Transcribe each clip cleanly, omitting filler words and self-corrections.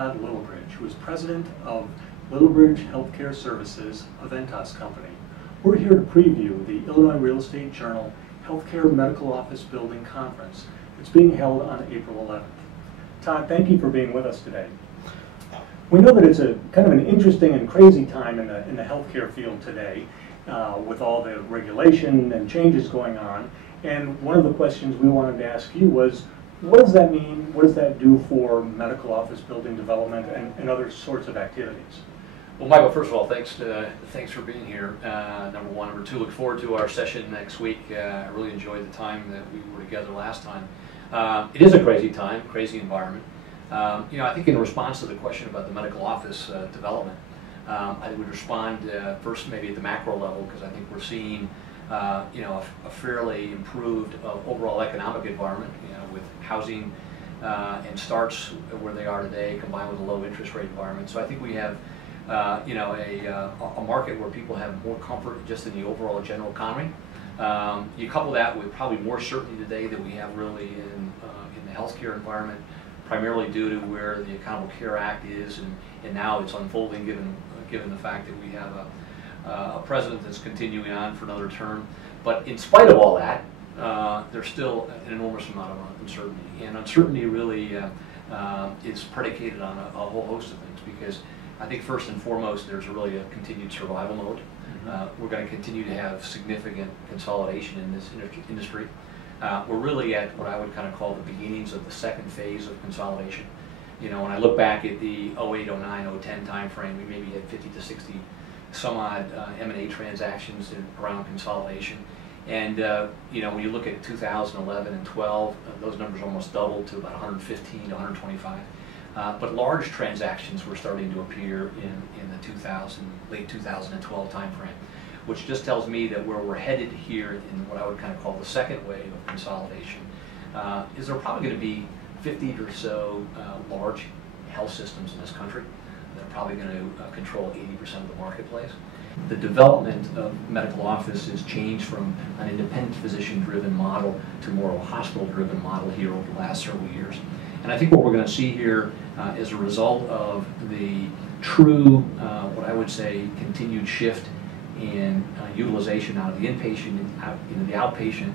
Todd Lillibridge, who is president of Lillibridge Healthcare Services, a Ventas Company. We're here to preview the Illinois Real Estate Journal Healthcare Medical Office Building Conference. It's being held on April 11th. Todd, thank you for being with us today. We know that it's a kind of an interesting and crazy time in the healthcare field today, with all the regulation and changes going on. And one of the questions we wanted to ask you was, what does that mean? What does that do for medical office building development and other sorts of activities? Well, Michael, first of all, thanks for being here, number one. Number two, look forward to our session next week. I really enjoyed the time that we were together last time. It is a crazy time, crazy environment. I think in response to the question about the medical office development, I would respond first maybe at the macro level, because I think we're seeing a fairly improved overall economic environment, with housing and starts where they are today, combined with a low interest rate environment. So I think we have a market where people have more comfort just in the overall general economy. You couple that with probably more certainty today than we have really in the healthcare environment, primarily due to where the Accountable Care Act is, and now it's unfolding given the fact that we have a president that's continuing on for another term. But in spite of all that, there's still an enormous amount of uncertainty, and uncertainty really is predicated on a whole host of things, because I think first and foremost there's really a continued survival mode. We're going to continue to have significant consolidation in this industry. We're really at what I would kind of call the beginnings of the second phase of consolidation. When I look back at the 08, 09, 010 timeframe, we maybe had 50 to 60 some odd M&A transactions around consolidation. And when you look at 2011 and 12, those numbers almost doubled to about 115 to 125. But large transactions were starting to appear in the late 2012 timeframe, which just tells me that where we're headed here in what I would kind of call the second wave of consolidation is there are probably going to be 50 or so large health systems in this country that are probably going to control 80% of the marketplace. The development of medical office has changed from an independent physician-driven model to more of a hospital-driven model here over the last several years. And I think what we're going to see here is a result of the true, what I would say, continued shift in utilization out of the inpatient and out into the outpatient.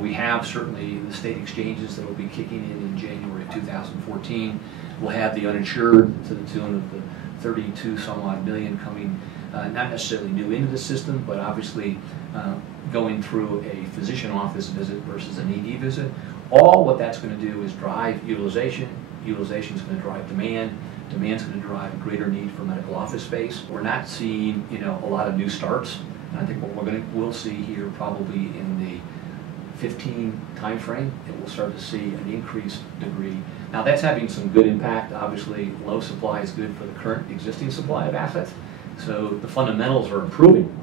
We have certainly the state exchanges that will be kicking in January of 2014. We'll have the uninsured to the tune of the 32 some odd million coming, not necessarily new into the system, but obviously going through a physician office visit versus an ED visit. All what that's going to do is drive utilization. Utilization is going to drive demand. Demand's going to drive a greater need for medical office space. We're not seeing, a lot of new starts. And I think what we'll see here probably in the 15 time frame, that we'll start to see an increased degree. Now that's having some good impact. Obviously, low supply is good for the current existing supply of assets. So the fundamentals are improving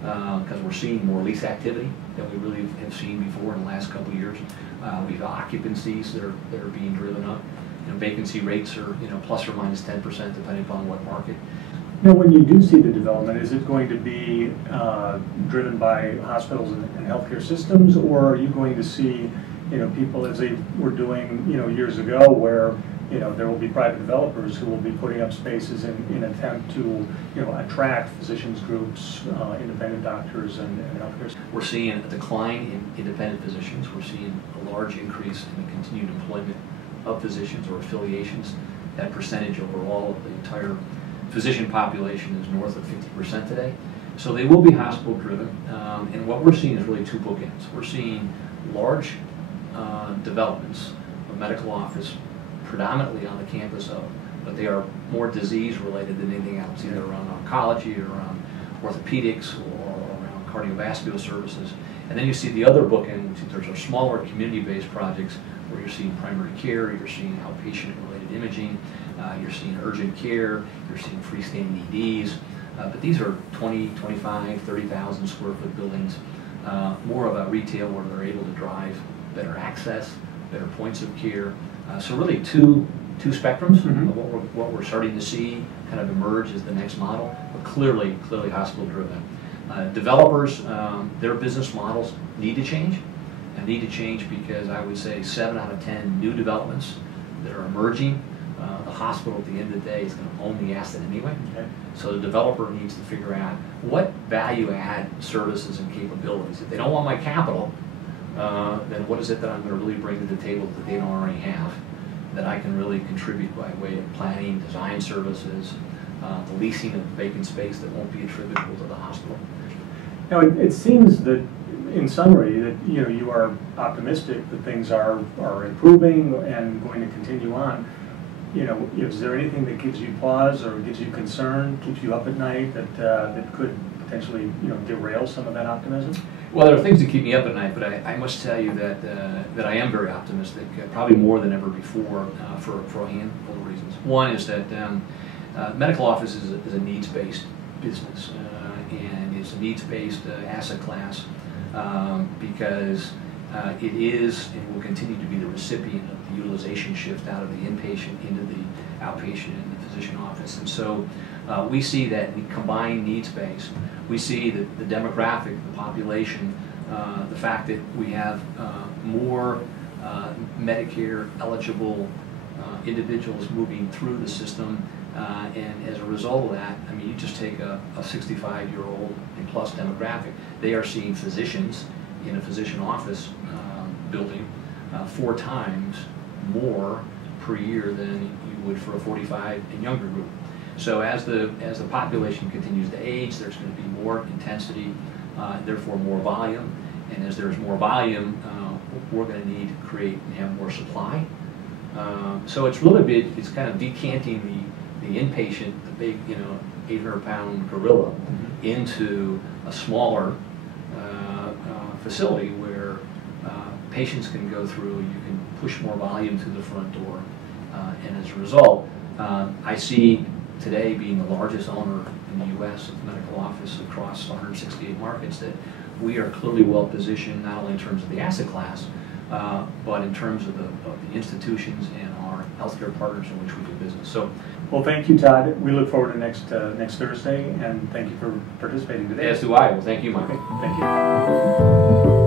because we're seeing more lease activity than we really have seen before in the last couple of years. We have occupancies that are being driven up. Vacancy rates are plus or minus 10% depending upon what market. Now, when you do see the development, is it going to be driven by hospitals and healthcare systems, or are you going to see, people as they were doing, years ago, where there will be private developers who will be putting up spaces in an attempt to, attract physicians groups, independent doctors, and healthcare. We're seeing a decline in independent physicians. We're seeing a large increase in the continued employment of physicians or affiliations. That percentage overall of the entire physician population is north of 50% today. So they will be hospital driven, and what we're seeing is really two bookends. We're seeing large developments of medical office predominantly on the campus of, but they are more disease related than anything else, either around oncology or around orthopedics or around cardiovascular services. And then you see the other bookend, which there's our smaller community-based projects where you're seeing primary care, you're seeing outpatient related imaging, you're seeing urgent care, you're seeing freestanding EDs, but these are 20, 25, 30,000 square foot buildings, more of a retail where they're able to drive better access, better points of care. So really two spectrums of what we're starting to see kind of emerge as the next model, but clearly hospital driven. Developers, their business models need to change, and need to change because I would say 7 out of 10 new developments that are emerging, the hospital at the end of the day is going to own the asset anyway. Okay. So the developer needs to figure out what value add services and capabilities. If they don't want my capital, then what is it that I'm going to really bring to the table that they don't already have, that I can really contribute by way of planning, design services, the leasing of vacant space that won't be attributable to the hospital. Now, it seems that, in summary, that you are optimistic that things are improving and going to continue on. Is there anything that gives you pause or gives you concern, keeps you up at night, that could potentially derail some of that optimism? Well, there are things that keep me up at night, but I must tell you that I am very optimistic, probably more than ever before, for a handful of reasons. One is that medical office is a needs-based business, and it's a needs-based asset class because it is and will continue to be the recipient of the utilization shift out of the inpatient into the outpatient and the physician office. And so we see that combined needs base. We see that the demographic, the population, the fact that we have more Medicare eligible individuals moving through the system, and as a result of that, I mean, you just take a 65-year-old and plus demographic, they are seeing physicians in a physician office building 4 times more per year than you would for a 45 and younger group. So as the population continues to age, there's going to be more intensity, therefore more volume, and as there's more volume, we're going to need to create and have more supply. So it's really it's kind of decanting the inpatient, the big 800-pound gorilla, into a smaller facility where patients can go through, you can push more volume through the front door, and as a result, I see today being the largest owner in the U.S. of medical office across 168 markets that we are clearly well positioned, not only in terms of the asset class, but in terms of the institutions and our healthcare partners in which we do business. So, well, thank you, Todd. We look forward to next Thursday, and thank you for participating today. As do I. Well, thank you, Mike. Okay, thank you.